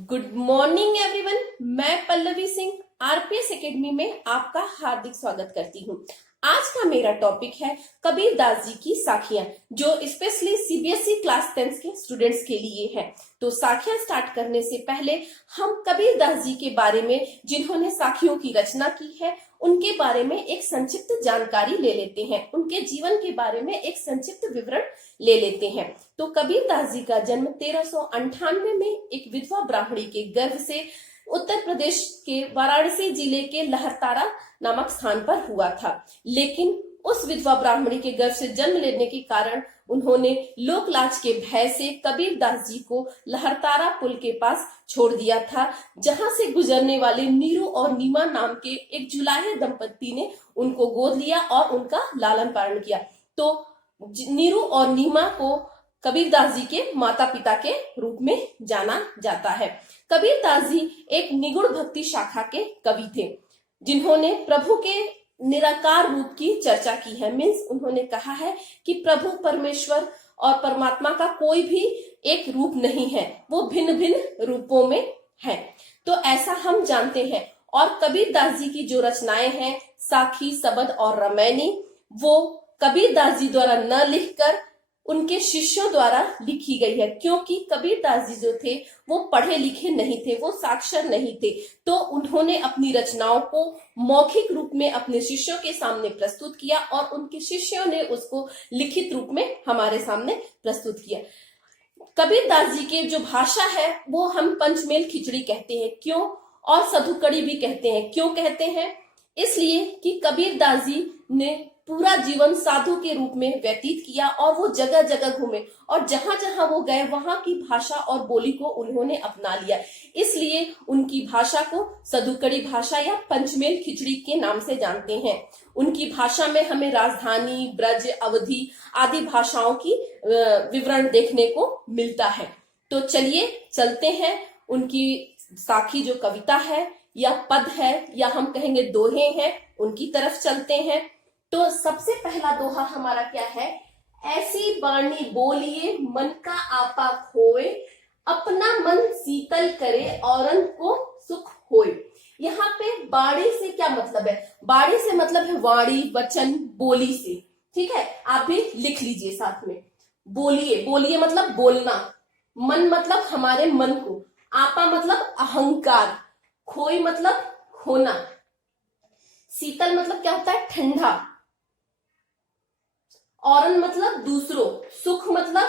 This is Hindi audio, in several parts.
Good morning everyone. मैं पल्लवी सिंह आरपीएस एकेडमी में आपका हार्दिक स्वागत करती हूँ। आज का मेरा टॉपिक है कबीरदास जी की साखियां, जो स्पेशली सीबीएसई क्लास 10 के स्टूडेंट्स के लिए है। तो साखियां स्टार्ट करने से पहले हम कबीरदास जी के बारे में, जिन्होंने साखियों की रचना की है, उनके बारे में एक संक्षिप्त जानकारी ले लेते हैं। उनके जीवन के बारे में एक संक्षिप्त विवरण ले लेते हैं। तो कबीरदास जी का जन्म 1398 में एक विधवा ब्राह्मणी के गर्भ से उत्तर प्रदेश के वाराणसी जिले के लहरतारा नामक स्थान पर हुआ था। लेकिन उस विधवा ब्राह्मणी के गर्भ से जन्म लेने के कारण उन्होंने लोकलाज के भय से कबीरदास जी को लहरतारा पुल के पास छोड़ दिया था, जहां से गुजरने वाले नीरू और नीमा नाम के एक जुलाहे दंपत्ति ने उनको गोद लिया और उनका लालन पालन किया। तो नीरू और नीमा को कबीरदास जी के माता पिता के रूप में जाना जाता है। कबीरदास जी एक निगुण भक्ति शाखा के कवि थे, जिन्होंने प्रभु के निराकार रूप की चर्चा की है। मीन्स उन्होंने कहा है कि प्रभु परमेश्वर और परमात्मा का कोई भी एक रूप नहीं है, वो भिन्न भिन्न रूपों में है। तो ऐसा हम जानते हैं। और कबीरदास जी की जो रचनाएं हैं, साखी, सबद और रामायणी, वो कबीरदास जी द्वारा न लिखकर उनके शिष्यों द्वारा लिखी गई है, क्योंकि कबीरदास जी जो थे वो पढ़े लिखे नहीं थे, वो साक्षर नहीं थे। तो उन्होंने अपनी रचनाओं को मौखिक रूप में अपने शिष्यों के सामने प्रस्तुत किया और उनके शिष्यों ने उसको लिखित रूप में हमारे सामने प्रस्तुत किया। कबीरदास जी के जो भाषा है वो हम पंचमेल खिचड़ी कहते हैं। क्यों? और सधुकड़ी भी कहते हैं। क्यों कहते हैं? इसलिए कि कबीरदास जी ने पूरा जीवन साधु के रूप में व्यतीत किया और वो जगह जगह घूमे और जहां जहां वो गए वहां की भाषा और बोली को उन्होंने अपना लिया। इसलिए उनकी भाषा को सधुकड़ी भाषा या पंचमेल खिचड़ी के नाम से जानते हैं। उनकी भाषा में हमें राजधानी, ब्रज, अवधी आदि भाषाओं की विवरण देखने को मिलता है। तो चलिए चलते हैं उनकी साखी जो कविता है या पद है या हम कहेंगे दोहे हैं, उनकी तरफ चलते हैं। तो सबसे पहला दोहा हमारा क्या है? ऐसी बाणी बोलिए मन का आपा खोए, अपना मन शीतल करे औरन को सुख होए। यहाँ पे बाणी से क्या मतलब है? बाणी से मतलब है वाणी, वचन, बोली से। ठीक है, आप भी लिख लीजिए साथ में। बोलिए, बोलिए मतलब बोलना। मन मतलब हमारे मन को। आपा मतलब अहंकार। खोई मतलब खोना। शीतल मतलब क्या होता है? ठंडा। औरन मतलब दूसरों। सुख मतलब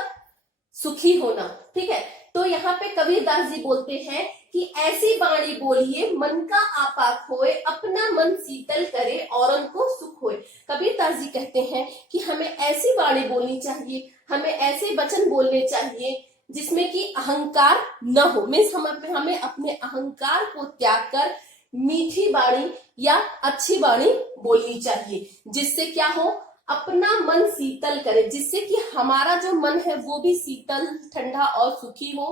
सुखी होना। ठीक है, तो यहाँ पे कबीरदास जी बोलते हैं कि ऐसी बाणी बोलिए मन का आपा खोए, अपना मन शीतल करे औरन को सुख होए। कबीरदास जी कहते हैं कि हमें ऐसी बाणी बोलनी चाहिए, हमें ऐसे वचन बोलने चाहिए जिसमें कि अहंकार न हो। मीन्स हमें अपने अहंकार को त्याग कर मीठी बाणी या अच्छी बाणी बोलनी चाहिए, जिससे क्या हो? अपना मन शीतल करे, जिससे कि हमारा जो मन है वो भी शीतल, ठंडा और सुखी हो।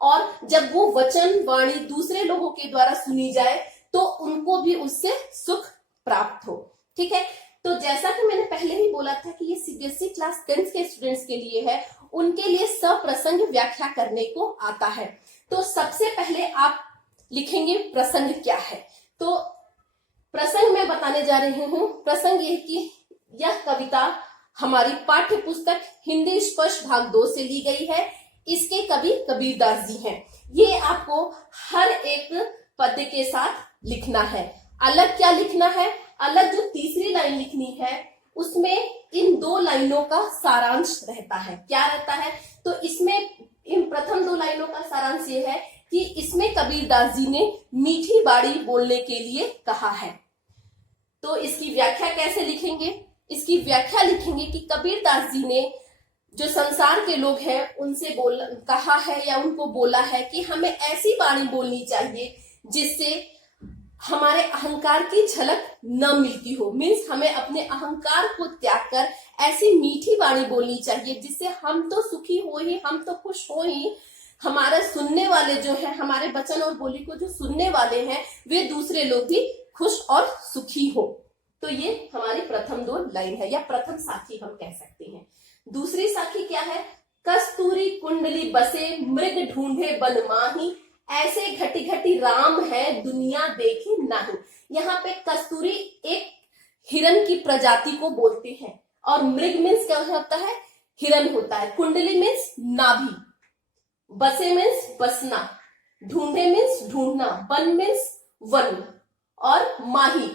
और जब वो वचन वाणी दूसरे लोगों के द्वारा सुनी जाए तो उनको भी उससे सुख प्राप्त हो। ठीक है, तो जैसा कि मैंने पहले ही बोला था कि ये सीबीएसई क्लास 10 के स्टूडेंट्स के लिए है, उनके लिए सप्रसंग व्याख्या करने को आता है। तो सबसे पहले आप लिखेंगे प्रसंग क्या है। तो प्रसंग मैं बताने जा रही हूँ। प्रसंग ये कि यह कविता हमारी पाठ्य पुस्तक हिंदी स्पर्श भाग 2 से ली गई है। इसके कवि कबीरदास जी हैं। ये आपको हर एक पद के साथ लिखना है। अलग क्या लिखना है? अलग जो तीसरी लाइन लिखनी है उसमें इन 2 लाइनों का सारांश रहता है। क्या रहता है? तो इसमें इन प्रथम 2 लाइनों का सारांश ये है कि इसमें कबीरदास जी ने मीठी बाणी बोलने के लिए कहा है। तो इसकी व्याख्या कैसे लिखेंगे? इसकी व्याख्या लिखेंगे कि कबीरदास जी ने जो संसार के लोग हैं उनसे कहा है या उनको बोला है कि हमें ऐसी बाणी बोलनी चाहिए जिससे हमारे अहंकार की झलक न मिलती हो। मीन्स हमें अपने अहंकार को त्याग कर ऐसी मीठी बाणी बोलनी चाहिए जिससे हम तो सुखी हो ही, हम तो खुश हो ही, हमारे सुनने वाले जो है, हमारे वचन और बोली को जो सुनने वाले हैं वे दूसरे लोग भी खुश और सुखी हो। तो ये हमारी प्रथम 2 लाइन है या प्रथम साखी हम कह सकते हैं। दूसरी साखी क्या है? कस्तूरी कुंडली बसे मृग ढूंढे बन माही, ऐसे घटी घटी राम है दुनिया देखी नहीं। यहाँ पे कस्तूरी एक हिरन की प्रजाति को बोलते हैं, और मृग मीन्स क्या होता है, हिरन होता है। कुंडली मीन्स नाभि, बसे मीन्स बसना, ढूंढे मीन्स ढूंढना, वन मीन्स वन, और माही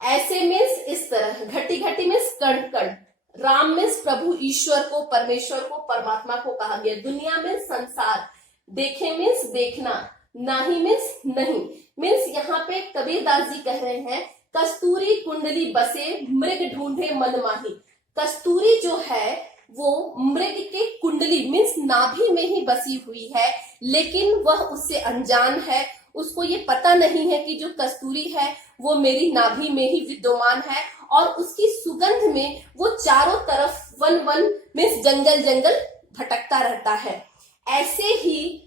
ऐसे मीन्स इस तरह, घटी घटी मीन्स कण कण, राम मीन्स प्रभु ईश्वर को, परमेश्वर को, परमात्मा को कहा गया। दुनिया मीन्स संसार, देखे मीन्स देखना, नाही मीन्स नहीं। मीन्स यहाँ पे कबीरदास जी कह रहे हैं कस्तूरी कुंडली बसे मृग ढूंढे मन माही। कस्तूरी जो है वो मृग के कुंडली मीन्स नाभि में ही बसी हुई है, लेकिन वह उससे अनजान है। उसको ये पता नहीं है कि जो कस्तूरी है वो मेरी नाभि में ही विद्यमान है, और उसकी सुगंध में वो चारों तरफ वन वन मीन्स जंगल जंगल भटकता रहता है। ऐसे ही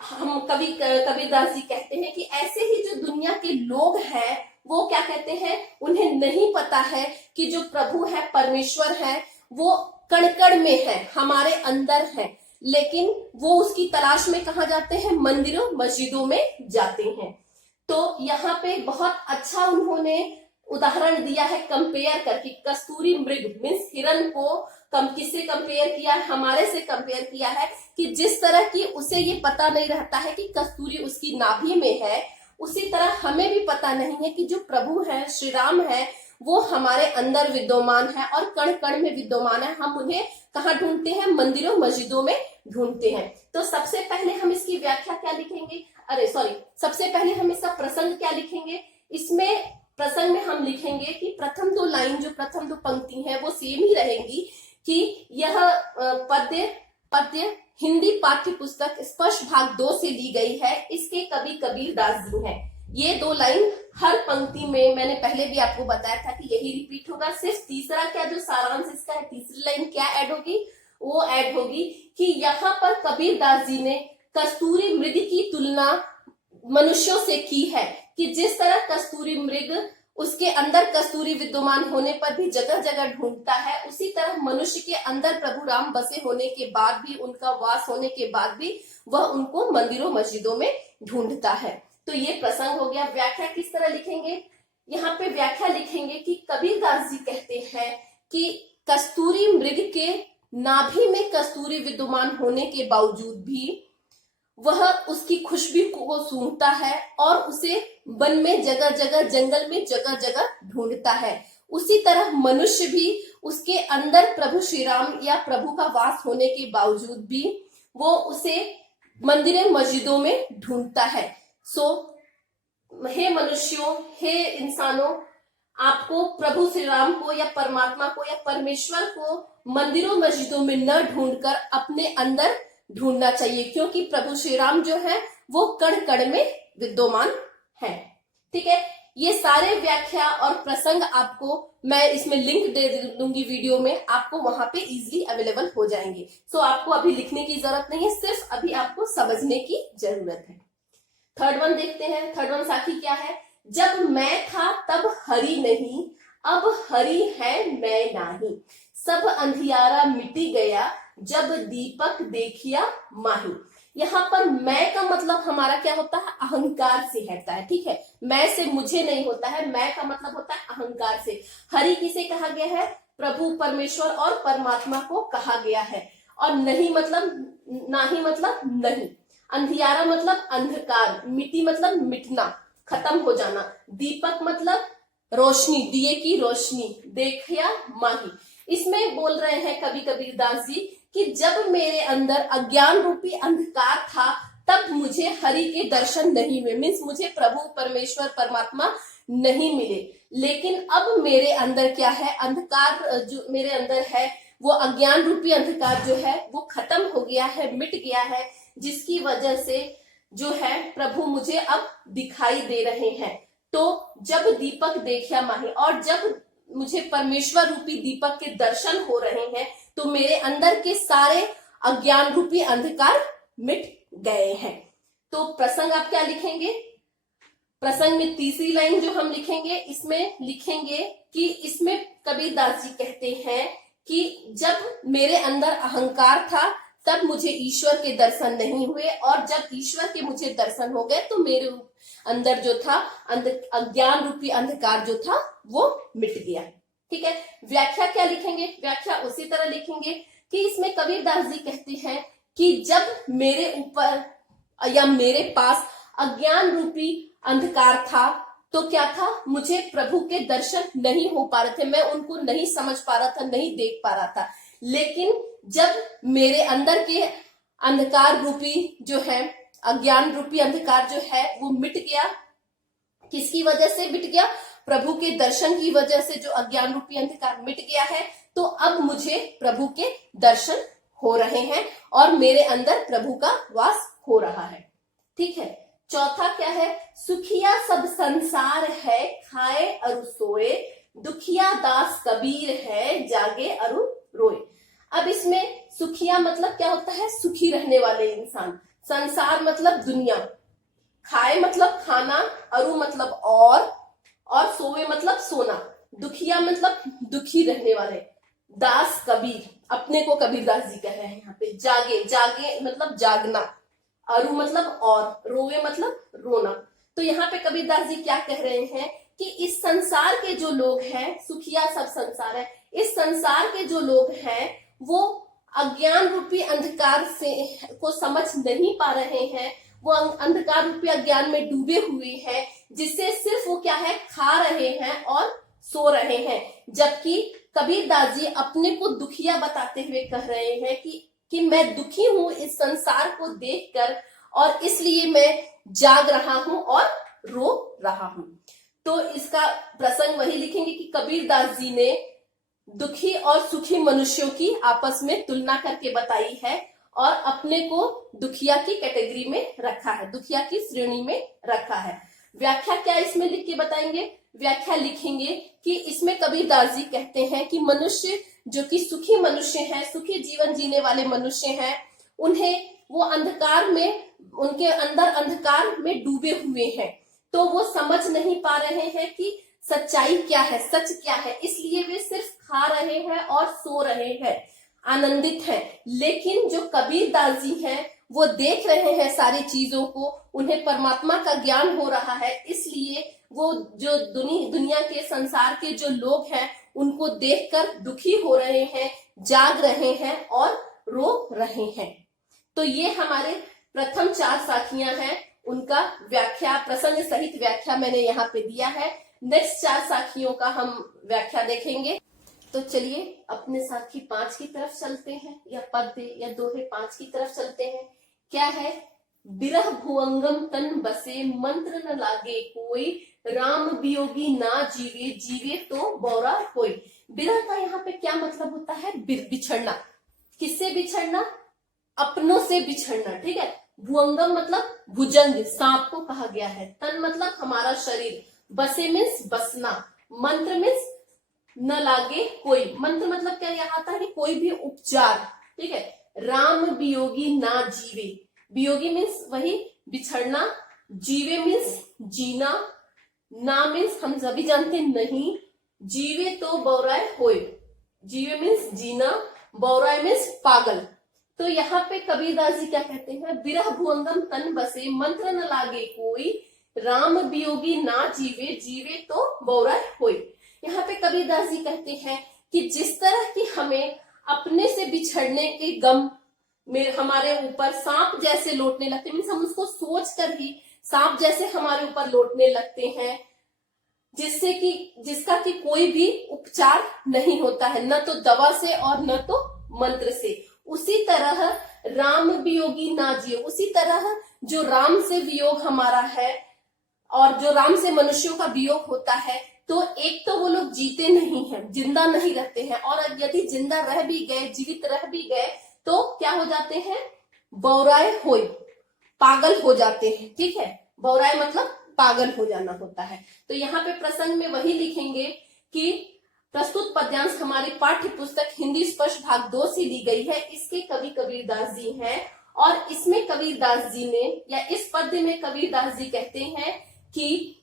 हम कबीरदास जी कहते हैं कि ऐसे ही जो दुनिया के लोग हैं वो क्या कहते हैं, उन्हें नहीं पता है कि जो प्रभु है, परमेश्वर है, वो कण कण में है, हमारे अंदर है, लेकिन वो उसकी तलाश में कहाँ जाते हैं, मंदिरों मस्जिदों में जाते हैं। तो यहाँ पे बहुत अच्छा उन्होंने उदाहरण दिया है कंपेयर करके। कस्तूरी मृग मीन्स हिरन को किससे कंपेयर किया, हमारे से कंपेयर किया है, कि जिस तरह की उसे ये पता नहीं रहता है कि कस्तूरी उसकी नाभि में है, उसी तरह हमें भी पता नहीं है कि जो प्रभु है, श्री राम है, वो हमारे अंदर विद्यमान है और कण कण में विद्यमान है। हम उन्हें कहाँ ढूंढते हैं, मंदिरों मस्जिदों में ढूंढते हैं। तो सबसे पहले हम इसकी व्याख्या क्या लिखेंगे, सबसे पहले हम इसका प्रसंग क्या लिखेंगे। इसमें प्रसंग में हम लिखेंगे कि प्रथम दो लाइन, जो प्रथम दो पंक्ति है वो सेम ही रहेंगी, कि यह पद्य हिंदी पाठ्य पुस्तक स्पष्ट भाग 2 से ली गई है, इसके कवि कबीरदास जी हैं। ये 2 लाइन हर पंक्ति में, मैंने पहले भी आपको बताया था कि यही रिपीट होगा। सिर्फ तीसरा क्या जो सारांश इसका है, तीसरी लाइन क्या ऐड होगी, वो ऐड होगी कि यहाँ पर कबीरदास जी ने कस्तूरी मृग की तुलना मनुष्यों से की है, कि जिस तरह कस्तूरी मृग उसके अंदर कस्तूरी विद्यमान होने पर भी जगह जगह ढूंढता है, उसी तरह मनुष्य के अंदर प्रभु राम बसे होने के बाद भी, उनका वास होने के बाद भी वह उनको मंदिरों मस्जिदों में ढूंढता है। तो ये प्रसंग हो गया। व्याख्या किस तरह लिखेंगे, यहाँ पे व्याख्या लिखेंगे कि कबीरदास जी कहते हैं कि कस्तूरी मृग के नाभि में कस्तूरी विद्यमान होने के बावजूद भी वह उसकी खुशबू को सूंघता है और उसे वन में जगह जगह, जंगल में जगह जगह ढूंढता है। उसी तरह मनुष्य भी उसके अंदर प्रभु श्री राम या प्रभु का वास होने के बावजूद भी वो उसे मंदिरों मस्जिदों में ढूंढता है। हे मनुष्यों, हे इंसानों, आपको प्रभु श्री राम को या परमात्मा को या परमेश्वर को मंदिरों मस्जिदों में न ढूंढकर अपने अंदर ढूंढना चाहिए, क्योंकि प्रभु श्री राम जो है वो कण कण में विद्यमान है। ठीक है, ये सारे व्याख्या और प्रसंग आपको मैं इसमें लिंक दे दूंगी वीडियो में, आपको वहां पे इजीली अवेलेबल हो जाएंगे। सो आपको अभी लिखने की जरूरत नहीं है, सिर्फ अभी आपको समझने की जरूरत है। थर्ड वन देखते हैं। थर्ड वन साखी क्या है, जब मैं था तब हरि नहीं, अब हरि है मैं नहीं, सब अंधियारा मिटी गया, जब दीपक देखिया माही। यहाँ पर मैं का मतलब हमारा क्या होता है, अहंकार से रहता है। ठीक है, मैं से मुझे नहीं होता है, मैं का मतलब होता है अहंकार से। हरि किसे कहा गया है, प्रभु परमेश्वर और परमात्मा को कहा गया है। और नहीं मतलब, नाही मतलब नहीं, अंधियारा मतलब अंधकार, मिट्टी मतलब मिटना, खत्म हो जाना, दीपक मतलब रोशनी, दिए की रोशनी, देखिया माही। इसमें बोल रहे हैं कवि कबीरदास जी कि जब मेरे अंदर अज्ञान रूपी अंधकार था तब मुझे हरि के दर्शन नहीं हुए, मीन्स मुझे प्रभु परमेश्वर परमात्मा नहीं मिले। लेकिन अब मेरे अंदर क्या है, अंधकार जो मेरे अंदर है, वो अज्ञान रूपी अंधकार जो है वो खत्म हो गया है, मिट गया है, जिसकी वजह से जो है प्रभु मुझे अब दिखाई दे रहे हैं। तो जब दीपक देखिया माही, और जब मुझे परमेश्वर रूपी दीपक के दर्शन हो रहे हैं तो मेरे अंदर के सारे अज्ञान रूपी अंधकार मिट गए हैं। तो प्रसंग आप क्या लिखेंगे, प्रसंग में तीसरी लाइन जो हम लिखेंगे, इसमें लिखेंगे कि इसमें कबीरदास जी कहते हैं कि जब मेरे अंदर अहंकार था तब मुझे ईश्वर के दर्शन नहीं हुए, और जब ईश्वर के मुझे दर्शन हो गए तो मेरे अंदर जो था अज्ञान रूपी अंधकार जो था वो मिट गया। ठीक है, व्याख्या क्या लिखेंगे? व्याख्या उसी तरह लिखेंगे कि इसमें कबीरदास जी कहते हैं कि जब मेरे ऊपर या मेरे पास अज्ञान रूपी अंधकार था तो क्या था, मुझे प्रभु के दर्शन नहीं हो पा रहे थे, मैं उनको नहीं समझ पा रहा था, नहीं देख पा रहा था। लेकिन जब मेरे अंदर के अंधकार रूपी जो है, अज्ञान रूपी अंधकार जो है वो मिट गया। किसकी वजह से मिट गया? प्रभु के दर्शन की वजह से जो अज्ञान रूपी अंधकार मिट गया है, तो अब मुझे प्रभु के दर्शन हो रहे हैं और मेरे अंदर प्रभु का वास हो रहा है। ठीक है, चौथा क्या है? सुखिया सब संसार है, खाए अरु सोए, दुखिया दास कबीर है, जागे अरु रोए। अब इसमें सुखिया मतलब क्या होता है? सुखी रहने वाले इंसान। संसार मतलब दुनिया, खाए मतलब खाना, अरु मतलब और सोए मतलब सोना, दुखिया मतलब दुखी रहने वाले, दास कबीर, अपने को कबीरदास जी कह रहे हैं यहाँ पे। जागे, जागे मतलब जागना, अरु मतलब और, रोए मतलब रोना। तो यहाँ पे कबीरदास जी क्या कह रहे हैं कि इस संसार के जो लोग हैं, सुखिया सब संसार है, इस संसार के जो लोग हैं वो अज्ञान रूपी अंधकार से को समझ नहीं पा रहे हैं, वो अंधकार रूपी अज्ञान में डूबे हुए हैं, जिससे सिर्फ वो क्या है, खा रहे हैं और सो रहे हैं। जबकि कबीरदास जी अपने को दुखिया बताते हुए कह रहे हैं कि मैं दुखी हूं इस संसार को देखकर, और इसलिए मैं जाग रहा हूं और रो रहा हूं। तो इसका प्रसंग वही लिखेंगे कि कबीरदास जी ने दुखी और सुखी मनुष्यों की आपस में तुलना करके बताई है और अपने को दुखिया की कैटेगरी में रखा है, दुखिया की श्रेणी में रखा है। व्याख्या क्या इसमें लिख के बताएंगे? व्याख्या लिखेंगे कि इसमें कबीरदास जी कहते हैं कि मनुष्य जो कि सुखी मनुष्य हैं, सुखी जीवन जीने वाले मनुष्य हैं, उन्हें वो अंधकार में, उनके अंदर अंधकार में डूबे हुए हैं, तो वो समझ नहीं पा रहे हैं कि सच्चाई क्या है, सच क्या है, इसलिए वे सिर्फ खा रहे हैं और सो रहे हैं, आनंदित हैं। लेकिन जो कबीरदास जी हैं वो देख रहे हैं सारी चीजों को, उन्हें परमात्मा का ज्ञान हो रहा है, इसलिए वो जो दुनिया के संसार के जो लोग हैं उनको देखकर दुखी हो रहे हैं, जाग रहे हैं और रो रहे हैं। तो ये हमारे प्रथम 4 साखियां हैं, उनका व्याख्या, प्रसंग सहित व्याख्या मैंने यहाँ पे दिया है। नेक्स्ट 4 साखियों का हम व्याख्या देखेंगे। तो चलिए अपने साखी 5 की तरफ चलते हैं, या पद्य या दोहे 5 की तरफ चलते हैं। क्या है? बिरह भुवंगम तन बसे, मंत्र न लागे कोई, राम वियोगी ना जीवे, जीवे तो बौरा होई। बिरह का यहाँ पे क्या मतलब होता है? बिछड़ना। किससे बिछड़ना? अपनों से बिछड़ना। ठीक है, भुवंगम मतलब भुजंग, सांप को कहा गया है। तन मतलब हमारा शरीर, बसे मीन्स बसना, मंत्र मीन्स न लागे कोई, मंत्र मतलब क्या यहाँ आता है? कोई भी उपचार। ठीक है, राम वियोगी ना जीवे, वियोगी मीन्स वही बिछड़ना, जीवे मीन्स जीना, ना मीन्स हम सभी जानते नहीं, जीवे तो बौराय होए, जीवे मीन्स जीना, बौराय मीन्स पागल। तो यहाँ पे कबीरदास जी क्या कहते हैं? बिरह भुवंगम तन बसे, मंत्र न लागे कोई, राम वियोगी ना जीवे, जीवे तो बौराय होए। यहाँ पे कबीरदास जी कहते हैं कि जिस तरह की हमें अपने से बिछड़ने के गम में हमारे ऊपर सांप जैसे लौटने लगते, मीन्स हम उसको सोच कर ही सांप जैसे हमारे ऊपर लौटने लगते हैं, जिसका कि कोई भी उपचार नहीं होता है, न तो दवा से और न तो मंत्र से। उसी तरह राम वियोगी ना जियो, उसी तरह जो राम से वियोग हमारा है और जो राम से मनुष्यों का वियोग होता है, तो एक तो वो लोग जीते नहीं हैं, जिंदा नहीं रहते हैं, और यदि जिंदा रह भी गए, जीवित रह भी गए, तो क्या हो जाते हैं? बौराय होय, पागल हो जाते हैं। ठीक है, बौराय मतलब पागल हो जाना होता है। तो यहाँ पे प्रसंग में वही लिखेंगे कि प्रस्तुत पद्यांश हमारी पाठ्य पुस्तक हिंदी स्पर्श भाग 2 से ली गई है। इसके कवि कबीरदास जी हैं, और इसमें कबीरदास जी ने, या इस पद्य में कबीरदास जी कहते हैं कि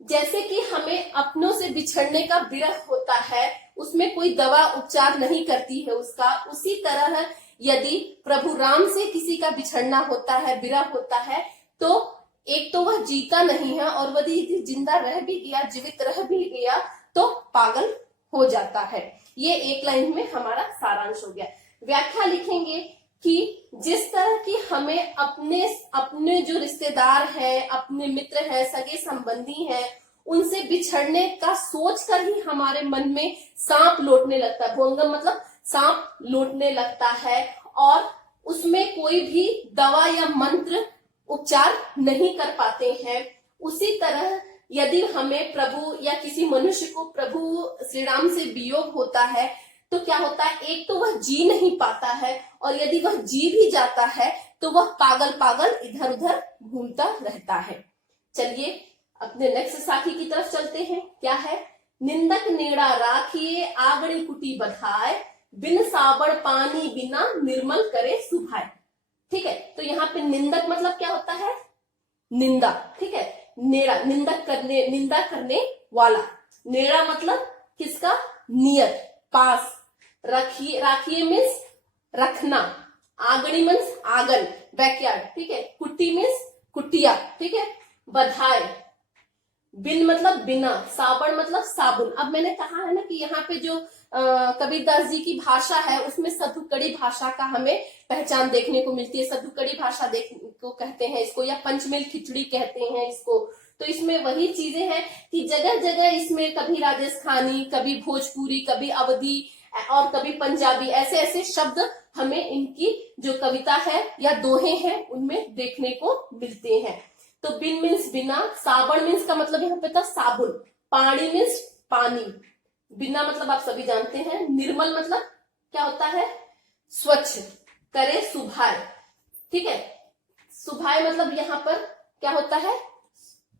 जैसे कि हमें अपनों से बिछड़ने का विरह होता है, उसमें कोई दवा उपचार नहीं करती है उसका, उसी तरह यदि प्रभु राम से किसी का बिछड़ना होता है, विरह होता है, तो एक तो वह जीता नहीं है, और यदि जिंदा रह भी गया, जीवित रह भी गया, तो पागल हो जाता है। ये एक लाइन में हमारा सारांश हो गया। व्याख्या लिखेंगे कि जिस तरह की हमें अपने जो रिश्तेदार हैं, अपने मित्र हैं, सगे संबंधी हैं, उनसे बिछड़ने का सोचकर ही हमारे मन में सांप लौटने लगता है। भुवंगम मतलब सांप लौटने लगता है, और उसमें कोई भी दवा या मंत्र उपचार नहीं कर पाते हैं। उसी तरह यदि हमें प्रभु या किसी मनुष्य को प्रभु श्री राम से वियोग होता है, तो क्या होता है, एक तो वह जी नहीं पाता है, और यदि वह जी भी जाता है तो वह पागल पागल इधर उधर घूमता रहता है। चलिए अपने नेक्स्ट साखी की तरफ चलते हैं। क्या है, निंदक नेड़ा राखिए, आगड़ी कुटी बधाए, बिन साबड़ पानी बिना निर्मल करे सुभाए। ठीक है, तो यहाँ पे निंदक मतलब क्या होता है, निंदा। ठीक है, नेड़ा निंदा करने वाला। नेड़ा मतलब किसका, नियर, पास। राखिए मीन्स रखना, आंगनी मीन्स आंगन, बैकयार्ड। ठीक है, कुट्टी मीन्स कुटिया। ठीक है, बधाए, बिन मतलब बिना, साबण मतलब साबुन। अब मैंने कहा है ना कि यहाँ पे जो कबीरदास जी की भाषा है, उसमें सधुकड़ी भाषा का हमें पहचान देखने को मिलती है। सधुकड़ी भाषा को कहते हैं इसको, या पंचमेल खिचड़ी कहते हैं इसको। तो इसमें वही चीजें हैं कि जगह जगह इसमें कभी राजस्थानी, कभी भोजपुरी, कभी अवधी और कभी पंजाबी, ऐसे ऐसे शब्द हमें इनकी जो कविता है या दोहे हैं उनमें देखने को मिलते हैं। तो बिन मीन्स बिना, साबण मीन्स का मतलब यहाँ पे था साबुन, पानी मीन्स पानी, बिना मतलब आप सभी जानते हैं, निर्मल मतलब क्या होता है, स्वच्छ, करे सुभाए। ठीक है, सुभाए मतलब यहाँ पर क्या होता है,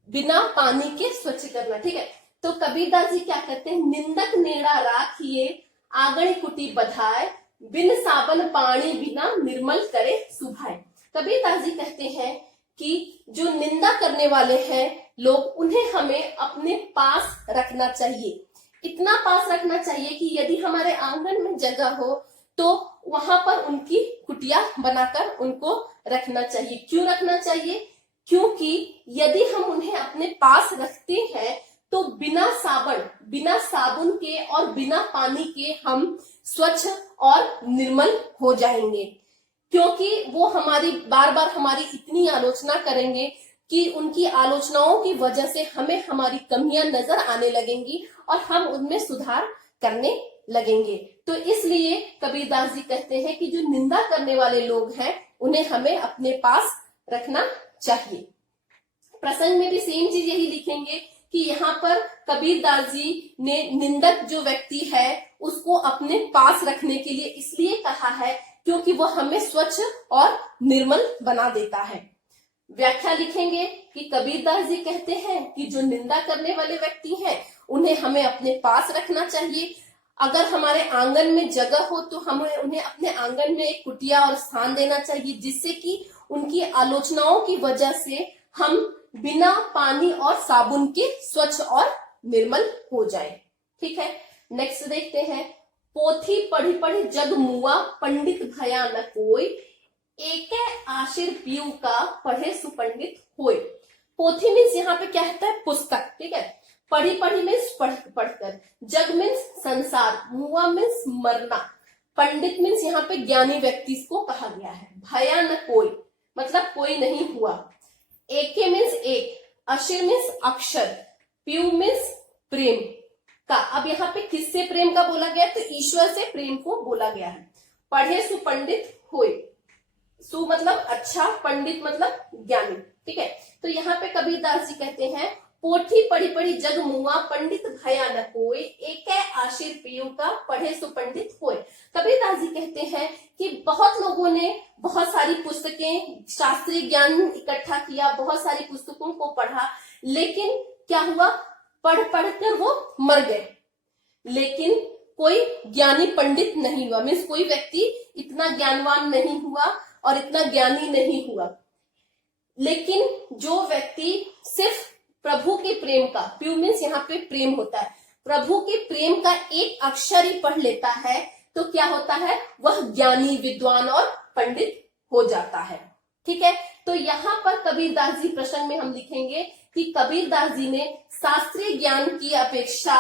बिना पानी के स्वच्छ करना। ठीक है, तो कबीरदास जी क्या कहते हैं, निंदक नेड़ा राखिए, आंगन कुटी बधाए, बिन साबन पानी बिना निर्मल करे सुभाए। कबीरदास जी कहते हैं कि जो निंदा करने वाले हैं लोग, उन्हें हमें अपने पास रखना चाहिए। इतना पास रखना चाहिए कि यदि हमारे आंगन में जगह हो तो वहां पर उनकी कुटिया बनाकर उनको रखना चाहिए। क्यों रखना चाहिए, क्योंकि यदि हम उन्हें अपने पास रखते हैं तो बिना साबुन के और बिना पानी के हम स्वच्छ और निर्मल हो जाएंगे। क्योंकि वो बार बार हमारी इतनी आलोचना करेंगे कि उनकी आलोचनाओं की वजह से हमें हमारी कमियां नजर आने लगेंगी और हम उनमें सुधार करने लगेंगे। तो इसलिए कबीरदास जी कहते हैं कि जो निंदा करने वाले लोग हैं उन्हें हमें अपने पास रखना चाहिए। प्रसंग में भी सेम चीज यही लिखेंगे कि यहाँ पर कबीरदास जी ने निंदक जो व्यक्ति है उसको अपने पास रखने के लिए इसलिए कहा है क्योंकि वह हमें स्वच्छ और निर्मल बना देता है। व्याख्या लिखेंगे कि कबीरदास जी कहते हैं कि जो निंदा करने वाले व्यक्ति हैं उन्हें हमें अपने पास रखना चाहिए। अगर हमारे आंगन में जगह हो तो हमें उन्हें अपने आंगन में एक कुटिया और स्थान देना चाहिए, जिससे कि उनकी आलोचनाओं की वजह से हम बिना पानी और साबुन के स्वच्छ और निर्मल हो जाए। ठीक है, नेक्स्ट देखते हैं। पोथी पढ़ी पढ़ी जग मुआ, पंडित भया न कोई, एक आशिर पीयू का पढ़े सुपंडित होए। पोथी मीन्स यहाँ पे क्या होता है, पुस्तक। ठीक है, पढ़ी पढ़ी मीन्स पढ़कर, जग मीन्स संसार, मुआ मीन्स मरना, पंडित मीन्स यहाँ पे ज्ञानी व्यक्ति को कहा गया है, भया न कोई मतलब कोई नहीं हुआ, एके मीन्स एक, अशिर मीन्स अक्षर, पीयू मीन्स प्रेम का। अब यहाँ पे किससे प्रेम का बोला गया, तो ईश्वर से प्रेम को बोला गया है। पढ़े सुपंडित होए, सु मतलब अच्छा, पंडित मतलब ज्ञानी। ठीक है, तो यहाँ पे कबीरदास जी कहते हैं पोथी पढ़ी पढ़ी जग मुआ, पंडित भया न कोई, एक आशिर पीयू का पढ़े सुपंडित होए। कबीरदास जी कहते हैं कि बहुत लोगों ने बहुत सारी पुस्तकें, शास्त्रीय ज्ञान इकट्ठा किया, बहुत सारी पुस्तकों को पढ़ा, लेकिन क्या हुआ, पढ़ पढ़कर वो मर गए, लेकिन कोई ज्ञानी पंडित नहीं हुआ। मीन्स कोई व्यक्ति इतना ज्ञानवान नहीं हुआ और इतना ज्ञानी नहीं हुआ। लेकिन जो व्यक्ति सिर्फ प्रभु के प्रेम का, प्यू मीन्स यहाँ पे प्रेम होता है, प्रभु के प्रेम का एक अक्षर ही पढ़ लेता है, तो क्या होता है, वह ज्ञानी, विद्वान और पंडित हो जाता है। ठीक है, तो यहाँ पर कबीरदास जी प्रसंग में हम लिखेंगे कि कबीरदास जी ने शास्त्रीय ज्ञान की अपेक्षा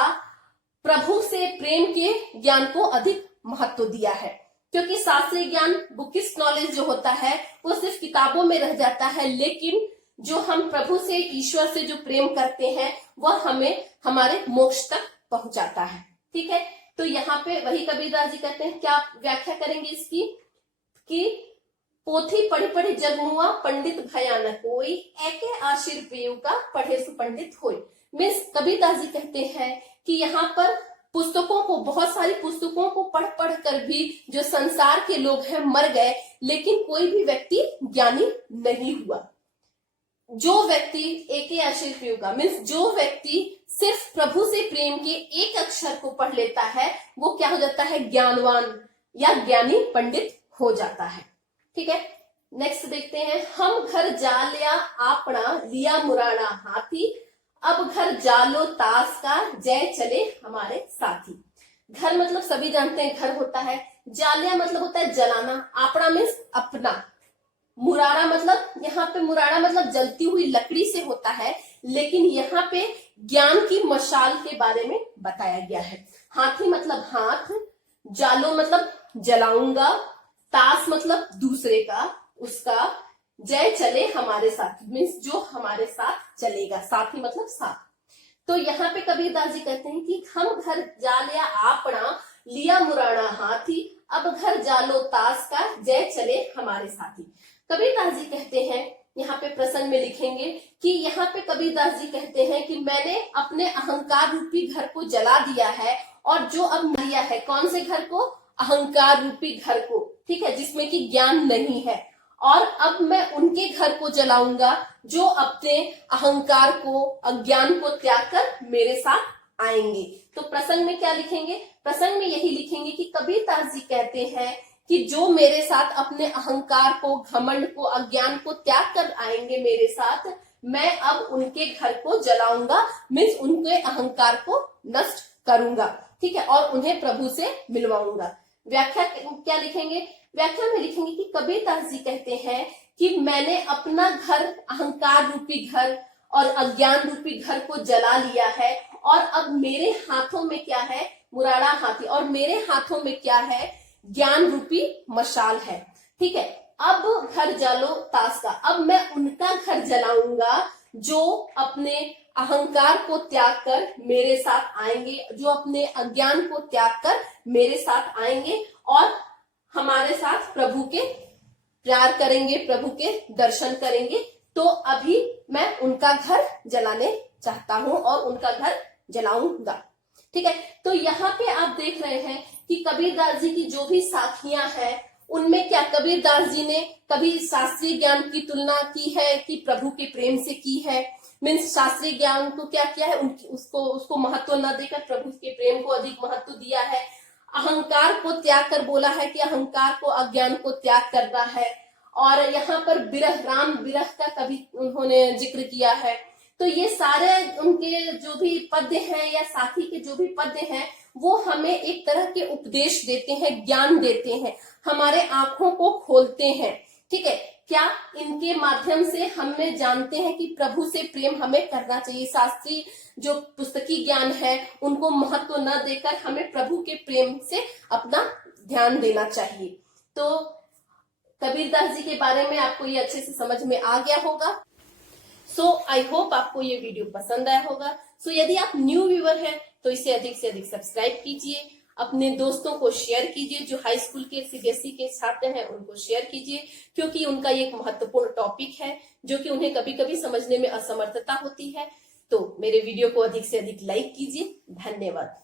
प्रभु से प्रेम के ज्ञान को अधिक महत्व दिया है, क्योंकि शास्त्रीय ज्ञान, बुकिस्ट नॉलेज जो होता है वो सिर्फ किताबों में रह जाता है, लेकिन जो हम प्रभु से, ईश्वर से जो प्रेम करते हैं वह हमें हमारे मोक्ष तक पहुंचाता है। ठीक है, तो यहाँ पे वही कबीरदास जी कहते हैं, क्या व्याख्या करेंगे इसकी, कि पोथी पढ़ी पढ़ी जग मुआ, पंडित भया न कोई, एके आशीर पेयु का पढ़े सु पंडित होय। मीन्स कबीरदास जी कहते हैं कि यहाँ पर पुस्तकों को, बहुत सारी पुस्तकों को पढ़ पढ़ कर भी जो संसार के लोग हैं मर गए, लेकिन कोई भी व्यक्ति ज्ञानी नहीं हुआ। जो व्यक्ति एके आशीर पेयु का मीन्स जो व्यक्ति सिर्फ प्रभु से प्रेम के एक अक्षर को पढ़ लेता है, वो क्या हो जाता है, ज्ञानवान या ज्ञानी पंडित हो जाता है। ठीक है, नेक्स्ट देखते हैं, हम घर जालिया आपना, लिया मुराना हाथी, अब घर जालो ताश का, जय चले हमारे साथी। घर मतलब सभी जानते हैं घर होता है, जालिया मतलब होता है जलाना, आपना मीन्स अपना, मुरारा मतलब, यहाँ पे मुरारा मतलब जलती हुई लकड़ी से होता है, लेकिन यहाँ पे ज्ञान की मशाल के बारे में बताया गया है। हाथी मतलब हाथ, जालो मतलब जलाऊंगा, ताश मतलब दूसरे का, उसका, जय चले हमारे साथ मीन्स जो हमारे साथ चलेगा, साथी मतलब साथ। तो यहाँ पे कबीरदास जी कहते हैं कि हम घर जालिया आपना, लिया मुराना हाथी, अब घर जालो ताश का, जय चले हमारे साथी। कबीरदास जी कहते हैं, यहाँ पे प्रसंग में लिखेंगे कि यहाँ पे कबीरदास जी कहते हैं कि मैंने अपने अहंकार रूपी घर को जला दिया है, और जो अब लिया है, कौन से घर को, अहंकार रूपी घर को, ठीक है, जिसमें कि ज्ञान नहीं है, और अब मैं उनके घर को जलाऊंगा जो अपने अहंकार को, अज्ञान को त्याग कर मेरे साथ आएंगे। तो प्रसंग में क्या लिखेंगे, प्रसंग में यही लिखेंगे कि कबीरदास जी कहते हैं कि जो मेरे साथ अपने अहंकार को, घमंड को, अज्ञान को त्याग कर आएंगे मेरे साथ, मैं अब उनके घर को जलाऊंगा, मीन्स उनके अहंकार को नष्ट करूंगा। ठीक है, और उन्हें प्रभु से मिलवाऊंगा। व्याख्या क्या लिखेंगे, व्याख्या में लिखेंगे कि कबीरदास जी कहते हैं कि मैंने अपना घर, अहंकार रूपी घर और अज्ञान रूपी घर को जला लिया है, और अब मेरे हाथों में क्या है, मुराड़ा हाथी, और मेरे हाथों में क्या है, ज्ञान रूपी मशाल है। ठीक है, अब घर जालो ताश का, अब मैं उनका घर जलाऊंगा जो अपने अहंकार को त्याग कर मेरे साथ आएंगे, जो अपने अज्ञान को त्याग कर मेरे साथ आएंगे और हमारे साथ प्रभु के प्यार करेंगे, प्रभु के दर्शन करेंगे। तो अभी मैं उनका घर जलाने चाहता हूं और उनका घर जलाऊंगा। ठीक है, तो यहाँ पे आप देख रहे हैं कि कबीरदास जी की जो भी साखियां हैं, उनमें क्या कबीरदास जी ने कभी शास्त्रीय ज्ञान की तुलना की है कि प्रभु के प्रेम से की है। मीन्स शास्त्रीय ज्ञान को क्या किया है, उसको महत्व न देकर प्रभु के प्रेम को अधिक महत्व दिया है। अहंकार को त्याग कर बोला है कि अहंकार को, अज्ञान को त्याग करना है। और यहाँ पर विरह, राम विरह का कभी उन्होंने जिक्र किया है। तो ये सारे उनके जो भी पद्य हैं या साथी के जो भी पद्य हैं, वो हमें एक तरह के उपदेश देते हैं, ज्ञान देते हैं, हमारे आंखों को खोलते हैं। ठीक है, क्या इनके माध्यम से हमें जानते हैं कि प्रभु से प्रेम हमें करना चाहिए। शास्त्रीय जो पुस्तकी ज्ञान है उनको महत्व न देकर हमें प्रभु के प्रेम से अपना ध्यान देना चाहिए। तो कबीरदास जी के बारे में आपको ये अच्छे से समझ में आ गया होगा। सो आई होप आपको ये वीडियो पसंद आया होगा। सो यदि आप न्यू व्यूअर हैं तो इसे अधिक से अधिक सब्सक्राइब कीजिए, अपने दोस्तों को शेयर कीजिए, जो हाई स्कूल के सीबीएसई के छात्र हैं उनको शेयर कीजिए, क्योंकि उनका ये एक महत्वपूर्ण टॉपिक है जो कि उन्हें कभी कभी समझने में असमर्थता होती है। तो मेरे वीडियो को अधिक से अधिक लाइक कीजिए। धन्यवाद।